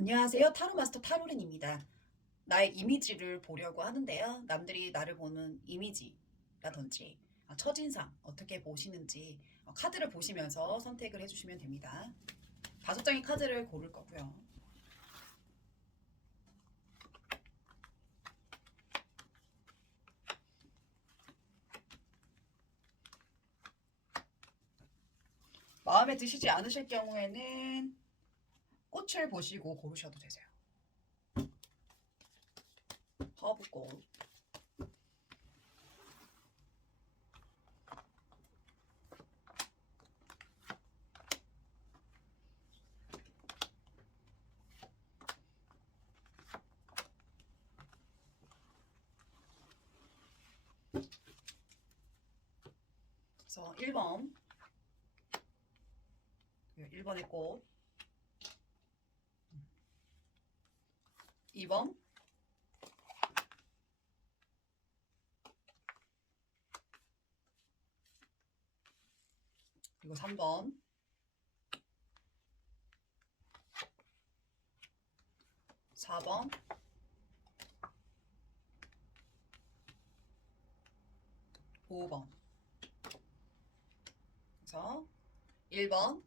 안녕하세요. 타로마스터 타로린입니다. 나의 이미지를 보려고 하는데요. 남들이 나를 보는 이미지라든지 첫인상 어떻게 보시는지 카드를 보시면서 선택을 해주시면 됩니다. 5장의 카드를 고를 거고요. 마음에 드시지 않으실 경우에는 꽃을 보시고 고르셔도 되세요. 허브꽃. 그래서 1번 1번의 꽃, 2번, 그리고 3번, 4번, 5번. 그래서 1번,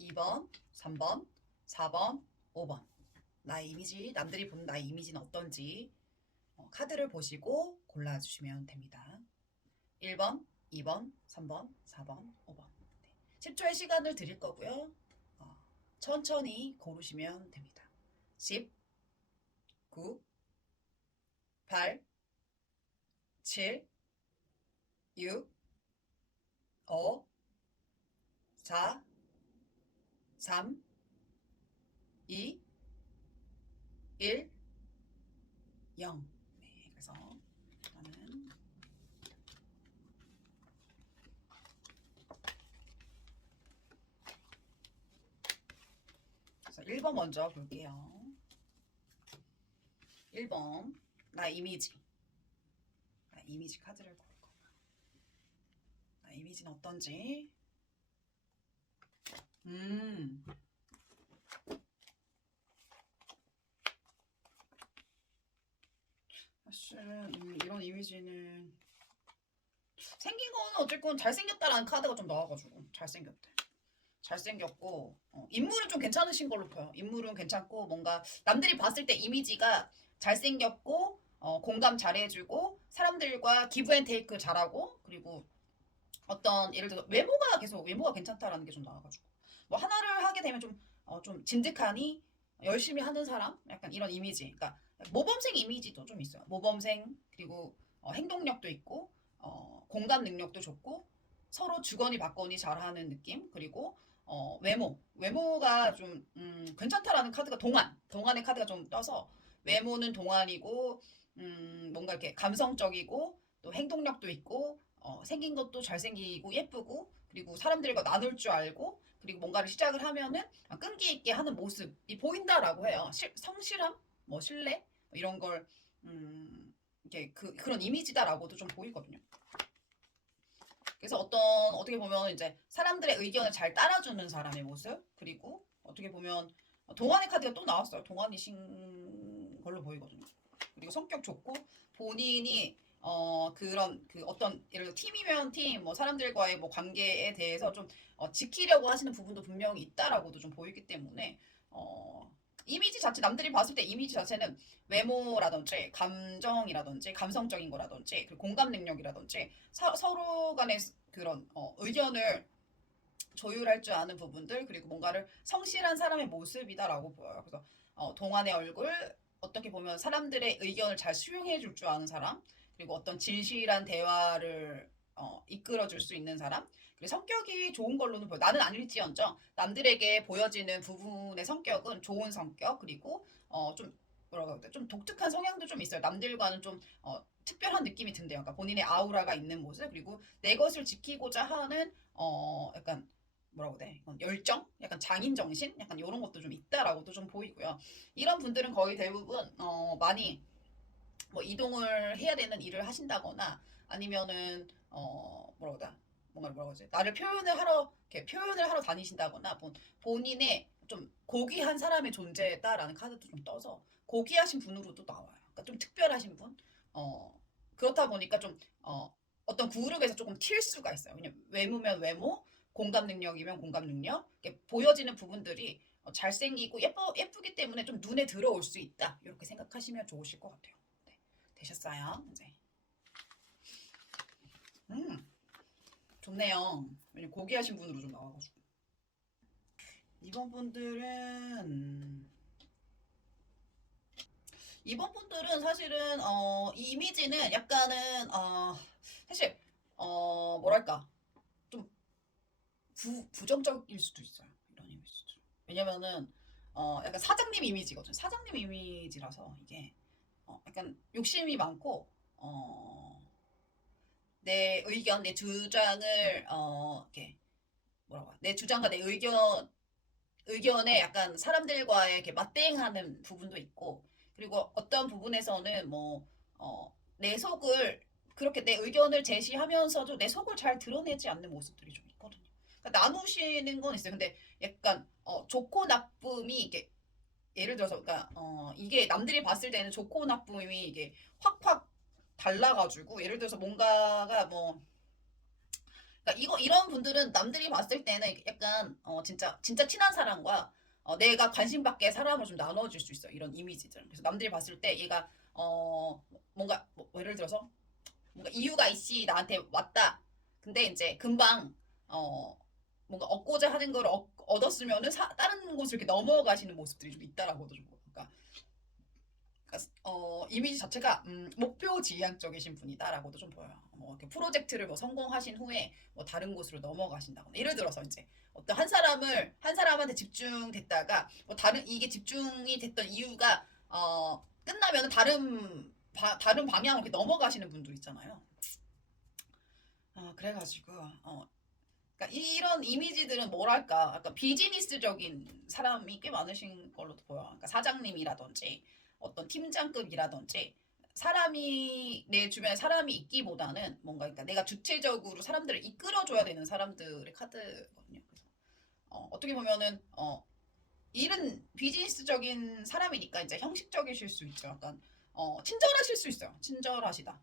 2번, 3번, 4번, 5번. 나의 이미지, 남들이 보는 나의 이미지는 어떤지 카드를 보시고 골라주시면 됩니다. 1번, 2번, 3번, 4번, 5번. 네. 10초의 시간을 드릴 거고요. 천천히 고르시면 됩니다. 10, 9, 8, 7, 6, 5, 4, 3, 2, 1, 0. 네, 그래서 일단은 그래서 1번 먼저 볼게요. 1번 나 이미지. 나 이미지 카드를 고를 거야. 나 이미지는 어떤지. 사실은 이런 이미지는 생긴 거는 어쨌건 잘생겼다라는 카드가 좀 나와가지고 잘생겼대. 잘생겼고 인물은 좀 괜찮으신 걸로 보여. 인물은 괜찮고 뭔가 남들이 봤을 때 이미지가 잘생겼고 공감 잘해주고 사람들과 기브앤테이크 잘하고 그리고 어떤 예를 들어 외모가 계속 외모가 괜찮다라는 게 좀 나와가지고 뭐 하나를 하게 되면 좀 진득하니 열심히 하는 사람 약간 이런 이미지. 그러니까 모범생 이미지도 좀 있어요. 모범생 그리고 행동력도 있고 공감 능력도 좋고 서로 주거니 받거니 잘하는 느낌. 그리고 외모가 좀 괜찮다라는 카드가 동안의 카드가 좀 떠서 외모는 동안이고 뭔가 이렇게 감성적이고 또 행동력도 있고 생긴 것도 잘생기고 예쁘고 그리고 사람들과 나눌 줄 알고 그리고 뭔가를 시작을 하면은 끈기 있게 하는 모습이 보인다라고 해요. 성실함, 뭐 신뢰 뭐 이런 걸 이렇게 그런 이미지다라고도 좀 보이거든요. 그래서 어떻게 보면 이제 사람들의 의견을 잘 따라주는 사람의 모습 그리고 어떻게 보면 동안의 카드가 또 나왔어요. 동안이신 걸로 보이거든요. 그리고 성격 좋고 본인이 그런 그 어떤 예를 들어 팀이면 팀, 뭐 사람들과의 뭐 관계에 대해서 좀 지키려고 하시는 부분도 분명히 있다라고도 좀 보이기 때문에 이미지 자체 남들이 봤을 때 이미지 자체는 외모라든지 감정이라든지 감성적인 거라든지 그리고 공감 능력이라든지 서로 간의 그런 의견을 조율할 줄 아는 부분들 그리고 뭔가를 성실한 사람의 모습이다라고 보여요. 그래서 동안의 얼굴 어떻게 보면 사람들의 의견을 잘 수용해 줄 줄 아는 사람 그리고 어떤 진실한 대화를 이끌어 줄 수 있는 사람 그리고 성격이 좋은 걸로는 보여. 나는 아닐지언정 남들에게 보여지는 부분의 성격은 좋은 성격 그리고 좀 뭐라고 해야 돼? 좀 독특한 성향도 좀 있어요. 남들과는 좀 특별한 느낌이 든대요. 그러니까 본인의 아우라가 있는 모습 그리고 내 것을 지키고자 하는 약간 뭐라고 돼? 열정? 약간 장인 정신? 약간 이런 것도 좀 있다라고도 좀 보이고요. 이런 분들은 거의 대부분 많이 뭐 이동을 해야 되는 일을 하신다거나 아니면은 뭐라고 돼? 뭔가 뭐라고 하지? 나를 표현을 하러 이렇게 표현을 하러 다니신다거나 본인의 좀 고귀한 사람의 존재다라는 카드도 좀 떠서 고귀하신 분으로도 나와요. 그러니까 좀 특별하신 분. 그렇다 보니까 좀 어떤 그룹에서 조금 튈 수가 있어요. 왜냐면 외모면 외모, 공감 능력이면 공감 능력. 이렇게 보여지는 부분들이 잘생기고 예쁘기 때문에 좀 눈에 들어올 수 있다. 이렇게 생각하시면 좋으실 것 같아요. 네, 되셨어요? 이제. 음, 좋네요. 왜냐면 고귀하신 분으로 좀 나와가지고. 이번 분들은 사실은 이 이미지는 약간은 사실 뭐랄까 좀 부정적일 수도 있어요. 이런 이미지죠. 왜냐면은 약간 사장님 이미지거든. 사장님 이미지라서 이게 약간 욕심이 많고 내 의견, 내 주장을 이렇게 뭐라고 내 주장과 내 의견에 약간 사람들과의 이렇게 맞대응하는 부분도 있고, 그리고 어떤 부분에서는 뭐, 내 속을, 그렇게 내 의견을 제시하면서도 내 속을 잘 드러내지 않는 모습들이 좀 있거든요. 그러니까 나누시는 건 있어요. 근데 약간, 좋고 나쁨이 이게, 예를 들어서, 그러니까, 이게 남들이 봤을 때는 좋고 나쁨이 이게 확확 달라가지고, 예를 들어서 뭔가가 뭐, 그러니까 이런 분들은 남들이 봤을 때는 약간 진짜 친한 사람과 내가 관심 밖의 사람을 좀 나눠줄 수 있어. 이런 이미지들. 그래서 남들이 봤을 때 얘가 뭔가 뭐 예를 들어서 뭔가 이유가 있이 나한테 왔다. 근데 이제 금방 어 뭔가 얻고자 하는 걸 얻었으면은 다른 곳을 이렇게 넘어가시는 모습들이 좀 있다라고도 좀. 그러니까 이미지 자체가 목표 지향적이신 분이다라고도 좀 보여요. 뭐 이렇게 프로젝트를 뭐 성공하신 후에 뭐 다른 곳으로 넘어가신다거나, 예를 들어서 이제 어떤 한 사람한테 집중됐다가 뭐 이게 집중이 됐던 이유가 끝나면 다른 방향으로 이렇게 넘어가시는 분도 있잖아요. 그래가지고 그러니까 이런 이미지들은 뭐랄까 약간 비즈니스적인 사람이 꽤 많으신 걸로도 보여. 그러니까 사장님이라든지 어떤 팀장급이라든지 사람이 내 주변에 사람이 있기보다는 뭔가 그러니까 내가 주체적으로 사람들을 이끌어줘야 되는 사람들의 카드거든요. 그래서 어떻게 보면은 일은 비즈니스적인 사람이니까 이제 형식적이실 수 있죠. 약간 친절하실 수 있어요. 친절하시다.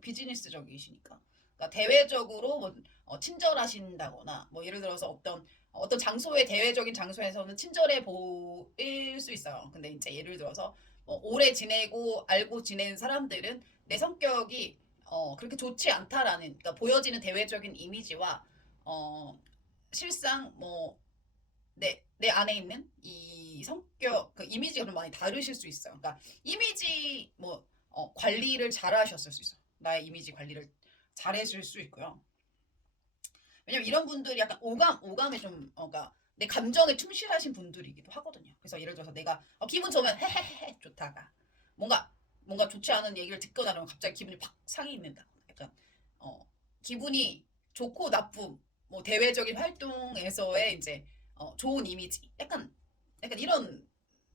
비즈니스적이시니까. 그러니까 대외적으로 뭐 친절하신다거나 뭐 예를 들어서 어떤 장소의 대외적인 장소에서는 친절해 보일 수 있어요. 근데 이제 예를 들어서 뭐 오래 지내고 알고 지낸 사람들은 내 성격이 그렇게 좋지 않다라는, 그러니까 보여지는 대외적인 이미지와 어, 실상 뭐 내 안에 있는 이 성격, 그 이미지가 좀 많이 다르실 수 있어요. 그러니까 이미지 뭐 관리를 잘 하셨을 수 있어요. 나의 이미지 관리를 잘 해줄 수 있고요. 왜냐면 이런 분들이 약간 오감에 좀, 그러니까 내 감정에 충실하신 분들이기도 하거든요. 그래서 예를 들어서 내가 기분 좋으면 헤헤헤 좋다가 뭔가 좋지 않은 얘기를 듣거나 그러면 갑자기 기분이 팍 상이 있는다. 약간 어, 기분이 좋고 나쁨, 뭐 대외적인 활동에서의 이제 좋은 이미지, 약간 이런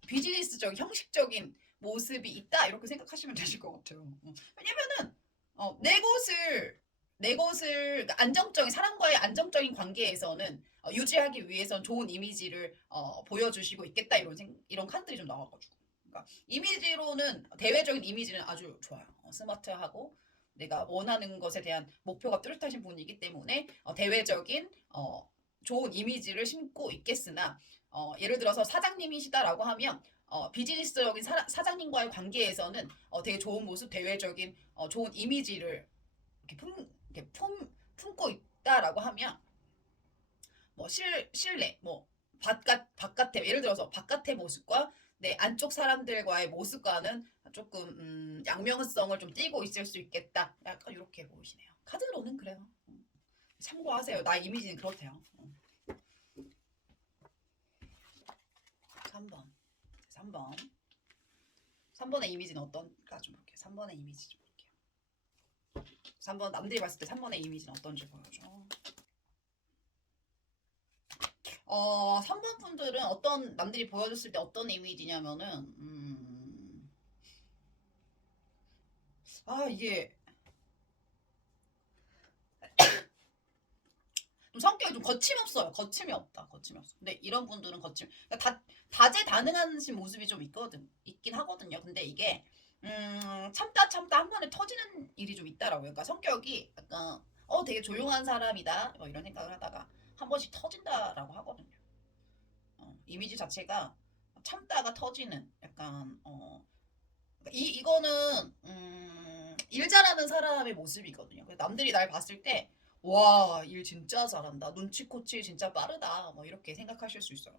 비즈니스적 형식적인 모습이 있다 이렇게 생각하시면 되실 것 같아요. 왜냐면은 내 것을 그러니까 안정적인 사람과의 안정적인 관계에서는 유지하기 위해선 좋은 이미지를 보여주시고 있겠다 이런 카드들이 좀 나와가지고. 그러니까 이미지로는 대외적인 이미지는 아주 좋아요. 스마트하고 내가 원하는 것에 대한 목표가 뚜렷하신 분이기 때문에 대외적인 좋은 이미지를 심고 있겠으나 예를 들어서 사장님이시다라고 하면 비즈니스적인 사장님과의 관계에서는 되게 좋은 모습, 대외적인 좋은 이미지를 이렇게 품고 있다라고 하면 뭐 실내 뭐 바깥에 예를 들어서 바깥의 모습과 내 안쪽 사람들과의 모습과는 조금 양면성을 좀 띠고 있을 수 있겠다. 약간 이렇게 보이시네요. 카드로는 그래요. 참고하세요. 나 이미지는 그렇대요. 3번. 3번. 3번의 이미지는 어떤가 좀 볼게요. 3번의 이미지 좀 볼게요. 3번 남들이 봤을 때 3번의 이미지는 어떤지 보여줘. 3번 분들은 남들이 보여줬을 때 어떤 이미지냐면은, 이게 좀 성격이 좀 거침없어요. 거침이 없다. 거침이 없어. 근데 이런 분들은 그러니까 다재다능하신 모습이 좀 있긴 하거든요. 근데 이게 참다 참다 한 번에 터지는 일이 좀 있더라고요. 그러니까 성격이 약간 되게 조용한 사람이다 뭐 이런 생각을 하다가 한 번씩 터진다라고 하거든요. 이미지 자체가 참다가 터지는 약간 이거는 일 잘하는 사람의 모습이거든요. 남들이 날 봤을 때 와, 일 진짜 잘한다. 눈치코치 진짜 빠르다. 뭐 이렇게 생각하실 수 있어요.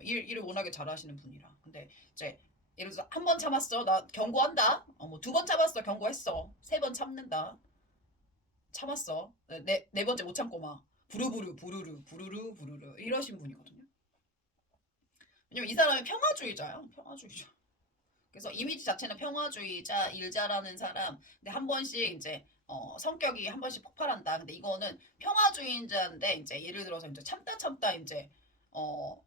일을 워낙에 잘하시는 분이라. 근데 이제 예를 들어서 한 번 참았어. 나 경고한다. 뭐 두 번 참았어. 경고했어. 세 번 참는다. 참았어. 네 번째 못 참고 막 부르부르 부르르 부르르 부르르 이러신 분이거든요. 왜냐면 이 사람이 평화주의자야. 평화주의자. 그래서 이미지 자체는 평화주의자, 일 잘하는 사람. 근데 한 번씩 이제 성격이 한 번씩 폭발한다. 근데 이거는 평화주의자인데 이제 예를 들어서 이제 참다 참다 이제 어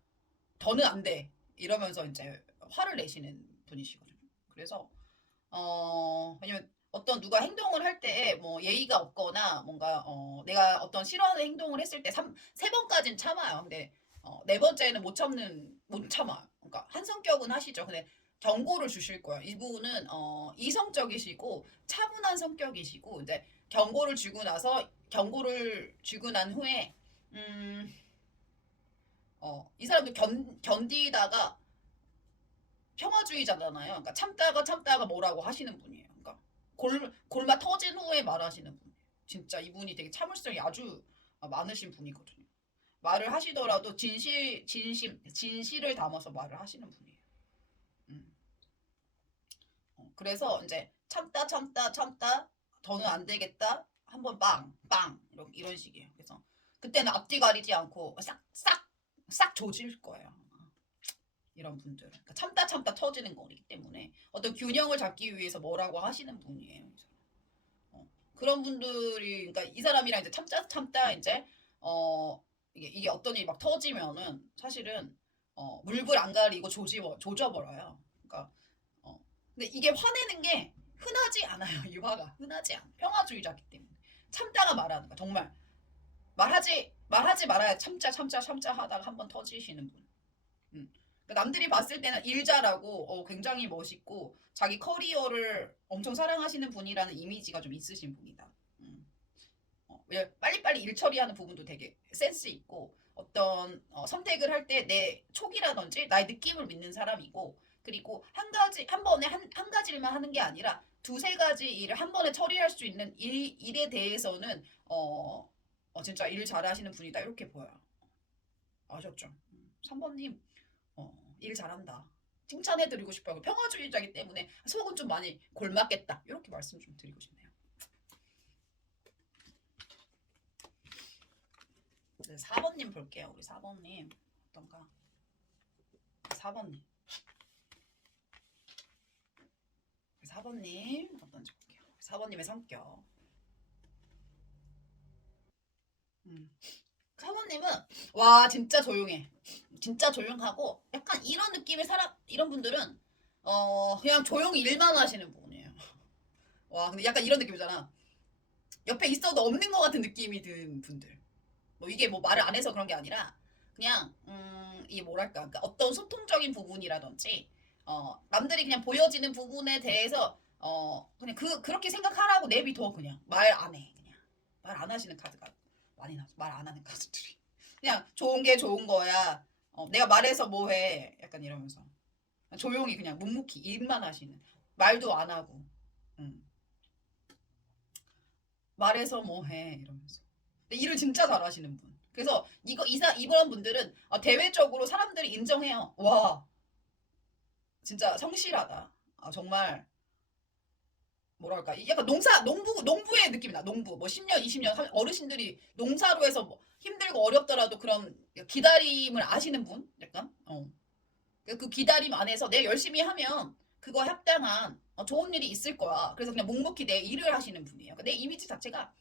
더는 안 돼. 이러면서 이제 화를 내시는 분이시거든요. 그래서 왜냐면 어떤 누가 행동을 할 때 뭐 예의가 없거나 뭔가 내가 어떤 싫어하는 행동을 했을 때 세 번까지는 참아요. 근데 네 번째는 못 참아요. 그러니까 한 성격은 하시죠. 근데 경고를 주실 거예요. 이분은 이성적이시고 차분한 성격이시고 이제 경고를 주고 난 후에 이 사람도 견디다가 평화주의자잖아요. 그러니까 참다가 뭐라고 하시는 분이에요. 그러니까 골마 터진 후에 말하시는 분이에요. 진짜 이분이 되게 참을성이 아주 많으신 분이거든요. 말을 하시더라도 진실을 담아서 말을 하시는 분이에요. 음. 그래서 이제 참다 더는 안 되겠다. 한번 빵 이런 식이에요. 그래서 그때는 앞뒤 가리지 않고 싹 조질 거예요. 이런 분들. 그러니까 참다 터지는 거기 때문에 어떤 균형을 잡기 위해서 뭐라고 하시는 분이에요. 그런 분들이 그러니까 이 사람이랑 이제 참다 이제 이게 어떤 일이 막 터지면은 사실은 물불 안 가리고 조져버려요. 그러니까 근데 이게 화내는 게 흔하지 않아요. 이 화가 흔하지 않아. 평화주의자기 때문에 참다가 말하는 거 정말 말하지 말아야 참자 하다가 한번 터지시는 분. 음. 그러니까 남들이 봤을 때는 일 잘하고 굉장히 멋있고 자기 커리어를 엄청 사랑하시는 분이라는 이미지가 좀 있으신 분이다. 빨리빨리 일 처리하는 부분도 되게 센스 있고 어떤 선택을 할 때 내 촉이라든지 나의 느낌을 믿는 사람이고 그리고 한 번에 한 가지만 하는 게 아니라 두세 가지 일을 한 번에 처리할 수 있는 일에 대해서는 진짜 일 잘하시는 분이다 이렇게 보여요. 아셨죠? 3번님 일 잘한다. 칭찬해드리고 싶어요. 평화주의자이기 때문에 속은 좀 많이 골맞겠다. 이렇게 말씀 좀 드리고 싶네요. 네, 4번님 볼게요. 우리 4번님 어떤가? 4번님. 4번님 어떤지 볼게요. 4번님의 성격. 4번님은 와 진짜 조용해. 진짜 조용하고 약간 이런 느낌의 사람 이런 분들은 그냥 조용히 일만 하시는 분이에요. 와 근데 약간 이런 느낌이잖아. 옆에 있어도 없는 것 같은 느낌이 든 분들. 뭐 이게 뭐 말을 안 해서 그런 게 아니라 그냥 이게 뭐랄까 그러니까 어떤 소통적인 부분이라든지 남들이 그냥 보여지는 부분에 대해서 그냥 그렇게 생각하라고 내비둬 그냥 말 안 해. 그냥 말 안 하시는 카드가 많이 나서 말 안 하는 카드들이 그냥 좋은 게 좋은 거야. 내가 말해서 뭐 해. 약간 이러면서 조용히 그냥 묵묵히 일만 하시는 말도 안 하고 말해서 뭐 해. 이러면서 근데 일을 진짜 잘하시는 분. 그래서 이런 분들은 대외적으로 사람들이 인정해요. 와 진짜 성실하다. 정말 뭐랄까 약간 농부의 느낌이 나. 농부 뭐 10년 20년 어르신들이 농사로 해서 뭐 힘들고 어렵더라도 그런 기다림을 아시는 분 약간 그 기다림 안에서 내가 열심히 하면 그거 합당한 좋은 일이 있을 거야. 그래서 그냥 묵묵히 내 일을 하시는 분이에요. 그러니까 내 이미지 자체가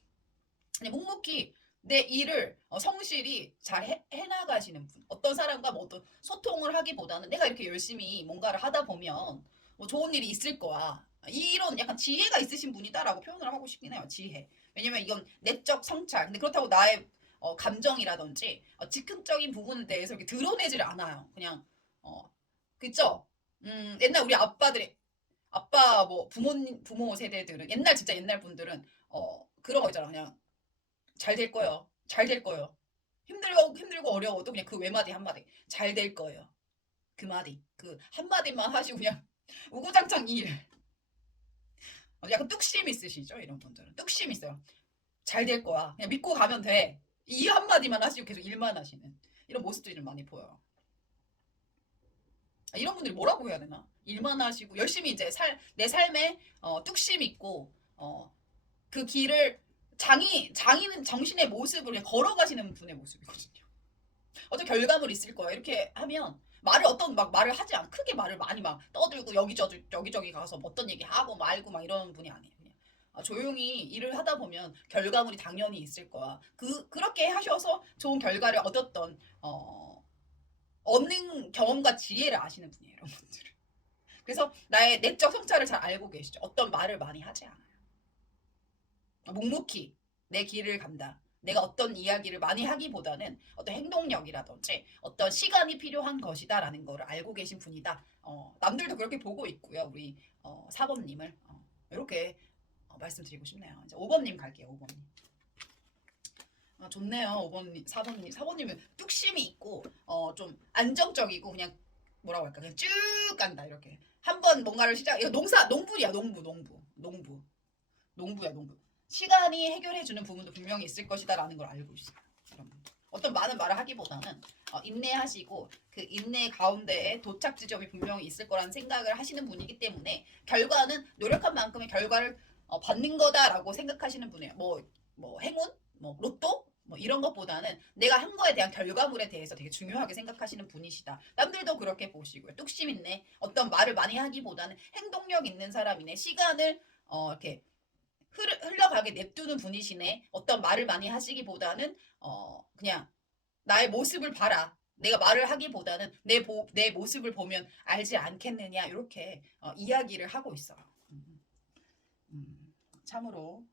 그냥 묵묵히 내 일을 성실히 잘 해나가시는 분. 어떤 사람과 뭐 어떤 소통을 하기보다는 내가 이렇게 열심히 뭔가를 하다 보면 뭐 좋은 일이 있을 거야. 이런 약간 지혜가 있으신 분이다라고 표현을 하고 싶긴 해요. 지혜. 왜냐면 이건 내적 성찰. 근데 그렇다고 나의 감정이라든지 즉흥적인 부분에 대해서 이렇게 드러내지를 않아요. 그냥 그쵸? 옛날 우리 아빠들이 아빠 뭐 부모 세대들은 옛날 진짜 옛날 분들은 그런 거 있잖아. 그냥 잘 될 거예요. 잘 될 거예요. 힘들고 어려워도 그냥 그 외마디 한마디 잘 될 거예요. 그 마디 그 한마디만 하시고 그냥 우구장창 일. 약간 뚝심 있으시죠? 이런 분들은 뚝심 있어요. 잘 될 거야. 그냥 믿고 가면 돼. 이 한마디만 하시고 계속 일만 하시는 이런 모습들이 좀 많이 보여요. 이런 분들이 뭐라고 해야 되나? 일만 하시고 열심히 이제 내 삶에 뚝심 있고 그 길을 장인은 정신의 모습을 그냥 걸어가시는 분의 모습이거든요. 어떤 결과물 있을 거야. 이렇게 하면 말을 하지 않 크게 말을 많이 막 떠들고 여기저기 가서 뭐 어떤 얘기 하고 말고 막 이런 분이 아니에요. 그냥 조용히 일을 하다 보면 결과물이 당연히 있을 거야. 그렇게 하셔서 좋은 결과를 얻었던 얻는 경험과 지혜를 아시는 분이에요, 여러분들은. 그래서 나의 내적 성찰을 잘 알고 계시죠. 어떤 말을 많이 하지 않아요. 묵묵히 내 길을 간다. 내가 어떤 이야기를 많이 하기보다는 어떤 행동력이라든지 어떤 시간이 필요한 것이다라는 거를 알고 계신 분이다. 남들도 그렇게 보고 있고요. 우리 4번님을 이렇게 말씀드리고 싶네요. 이제 5번님 갈게요. 5번님. 좋네요. 5번님, 4번님. 4번님은 뚝심이 있고 좀 안정적이고 그냥 뭐라고 할까? 그냥 쭉 간다 이렇게. 한번 뭔가를 이거 농부야, 농부야, 농부. 시간이 해결해주는 부분도 분명히 있을 것이다라는 걸 알고 있어요. 어떤 많은 말을 하기보다는 인내하시고 그 인내 가운데에 도착 지점이 분명히 있을 거라는 생각을 하시는 분이기 때문에 결과는 노력한 만큼의 결과를 받는 거다라고 생각하시는 분이에요. 뭐 행운, 뭐 로또, 뭐 이런 것보다는 내가 한 거에 대한 결과물에 대해서 되게 중요하게 생각하시는 분이시다. 남들도 그렇게 보시고요. 뚝심 있네. 어떤 말을 많이 하기보다는 행동력 있는 사람이네. 시간을 이렇게 흘러가게 냅두는 분이시네. 어떤 말을 많이 하시기보다는 그냥 나의 모습을 봐라. 내가 말을 하기보다는 내 모습을 보면 알지 않겠느냐 이렇게 이야기를 하고 있어요. 참으로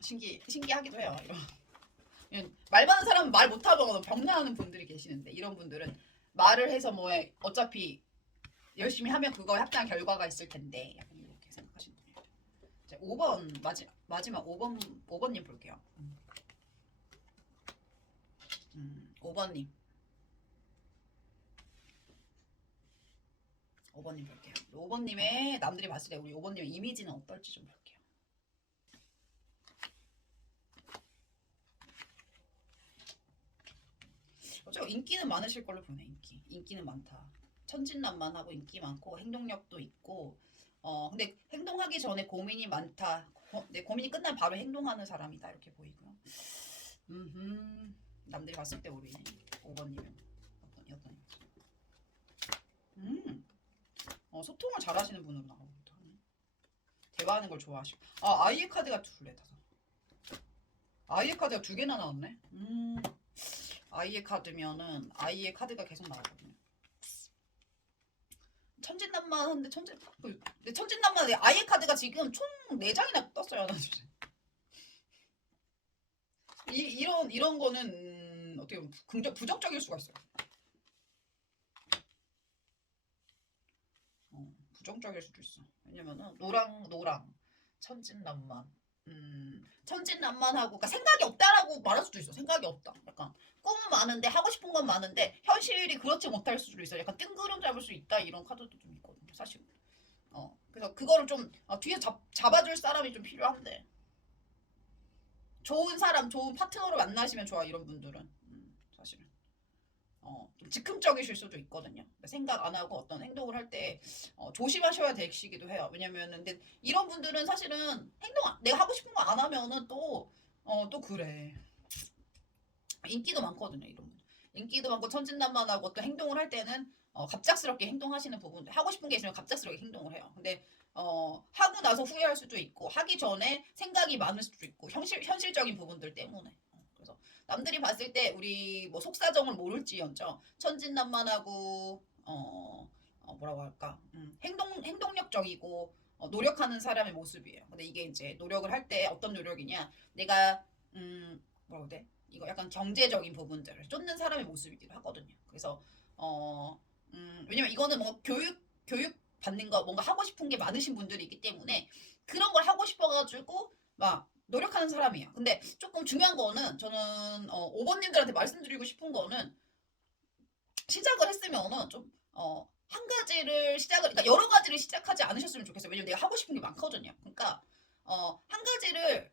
신기하기도 해요. 말 많은 사람은 말 못하거나 병나하는 분들이 계시는데 이런 분들은 말을 해서 뭐에 어차피 열심히 하면 그거에 합당한 결과가 있을 텐데 약간 이렇게 생각하시는 분이에요. 5번 마지막 5번님 볼게요. 5번님 5번님 볼게요. 5번님의 남들이 봤을 때 우리 5번님의 이미지는 어떨지 좀 볼게요. 어차피 인기는 많으실 걸로 보네. 인기는 많다. 천진난만하고 인기 많고 행동력도 있고 근데 행동하기 전에 고민이 많다. 네, 고민이 끝나면 바로 행동하는 사람이다 이렇게 보이고요. 남들이 봤을 때 우리 5번님은 어떤 소통을 잘하시는 분으로 나오기도 하네. 대화하는 걸 좋아하시고 아이의 카드가 아이의 카드가 2개나 나왔네. 아이의 카드면은 아이의 카드가 계속 나오거든요. 천진난만한데 천진난만한데 아이의 카드가 지금 총 4장이나 떴어요. 이런 거는 어떻게 보면 부정적일 수가 있어요. 부정적일 수도 있어. 왜냐면은 노랑 천진난만 천진난만하고 그러니까 생각이 없다라고 말할 수도 있어. 생각이 없다. 약간 꿈은 많은데 하고 싶은 건 많은데 현실이 그렇지 못할 수도 있어. 약간 뜬구름 잡을 수 있다 이런 카드도 좀 있거든요. 사실. 그래서 그거를 좀 뒤에 잡아줄 사람이 좀 필요한데 좋은 사람, 좋은 파트너를 만나시면 좋아 이런 분들은 사실은. 좀 즉흥적이실 수도 있거든요. 생각 안 하고 어떤 행동을 할 때 조심하셔야 되시기도 해요. 왜냐면은 근데 이런 분들은 사실은 내가 하고 싶은 거 안 하면은 또 그래. 인기도 많거든요. 이런 분. 인기도 많고 천진난만하고 어떤 행동을 할 때는 갑작스럽게 행동하시는 부분 하고 싶은 게 있으면 갑작스럽게 행동을 해요. 근데 하고 나서 후회할 수도 있고 하기 전에 생각이 많을 수도 있고 현실적인 부분들 때문에 그래서 남들이 봤을 때 우리 뭐 속사정을 모를지언정 천진난만하고 뭐라고 할까 행동력적이고 노력하는 사람의 모습이에요. 근데 이게 이제 노력을 할 때 어떤 노력이냐 내가 뭐라고 해야 돼? 이거 약간 경제적인 부분들을 쫓는 사람의 모습이기도 하거든요. 그래서 왜냐면 이거는 뭔가 교육 받는 거 뭔가 하고 싶은 게 많으신 분들이 있기 때문에 그런 걸 하고 싶어가지고 막 노력하는 사람이에요. 근데 조금 중요한 거는 저는 5번님들한테 말씀드리고 싶은 거는 시작을 했으면은 좀 한 가지를 그러니까 여러 가지를 시작하지 않으셨으면 좋겠어요. 왜냐면 내가 하고 싶은 게 많거든요. 그러니까 한 가지를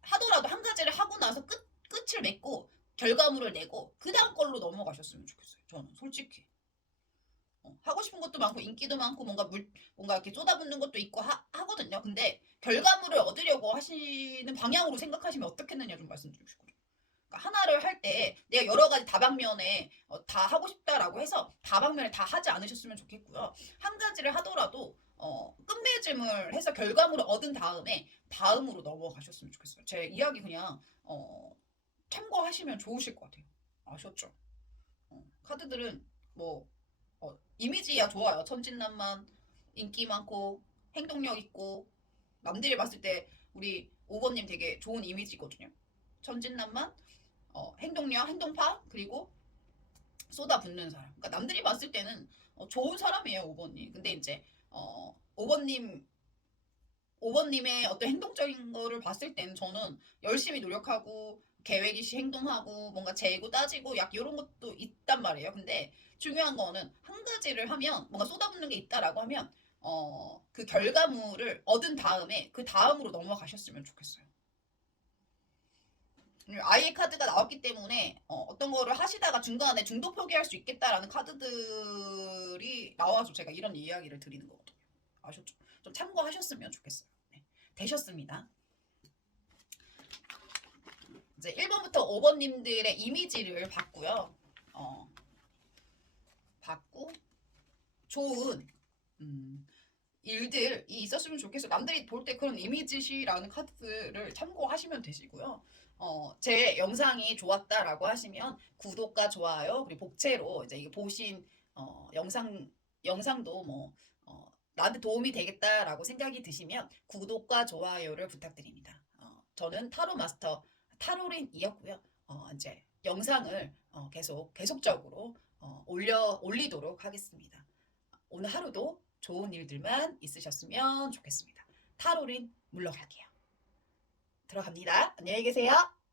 하더라도 한 가지를 하고 나서 끝을 맺고 결과물을 내고 그 다음 걸로 넘어가셨으면 좋겠어요. 저는 솔직히 하고 싶은 것도 많고 인기도 많고 뭔가 이렇게 쏟아붓는 것도 있고 하거든요. 근데 결과물을 얻으려고 하시는 방향으로 생각하시면 어떻겠느냐 좀 말씀드리고 싶거든요. 그러니까 하나를 할 때 내가 여러 가지 다방면에 다 하고 싶다라고 해서 다방면을 다 하지 않으셨으면 좋겠고요. 한 가지를 하더라도 끝맺음을 해서 결과물을 얻은 다음에 다음으로 넘어가셨으면 좋겠어요. 제 이야기 그냥 참고하시면 좋으실 것 같아요. 아셨죠? 카드들은 뭐 이미지야 좋아요. 천진난만, 인기 많고, 행동력 있고, 남들이 봤을 때 우리 5번님 되게 좋은 이미지거든요. 천진난만, 행동력, 행동파, 그리고 쏟아붓는 사람. 그러니까 남들이 봤을 때는 좋은 사람이에요, 5번님. 근데 이제 5번님의 어떤 행동적인 거를 봤을 때는 저는 열심히 노력하고 계획 이시 행동하고 뭔가 재고 따지고 약 이런 것도 있단 말이에요. 근데 중요한 거는 한 가지를 하면 뭔가 쏟아붓는 게 있다라고 하면 그 결과물을 얻은 다음에 그 다음으로 넘어가셨으면 좋겠어요. 아이의 카드가 나왔기 때문에 어떤 거를 하시다가 중간에 중도 포기할 수 있겠다라는 카드들이 나와서 제가 이런 이야기를 드리는 거거든요. 아셨죠? 좀 참고하셨으면 좋겠어요. 네. 되셨습니다. 이제 1번부터 5번님들의 이미지를 봤고요. 봤고 좋은 일들이 있었으면 좋겠어요. 남들이 볼 때 그런 이미지시라는 카드를 참고하시면 되시고요. 제 영상이 좋았다라고 하시면 구독과 좋아요 그리고 복채로 이제 이거 보신 영상도 뭐 나한테 도움이 되겠다라고 생각이 드시면 구독과 좋아요를 부탁드립니다. 저는 타로 마스터 타로린이었고요. 이제 영상을 계속적으로 올리도록 하겠습니다. 오늘 하루도 좋은 일들만 있으셨으면 좋겠습니다. 타로린 물러갈게요. 들어갑니다. 안녕히 계세요.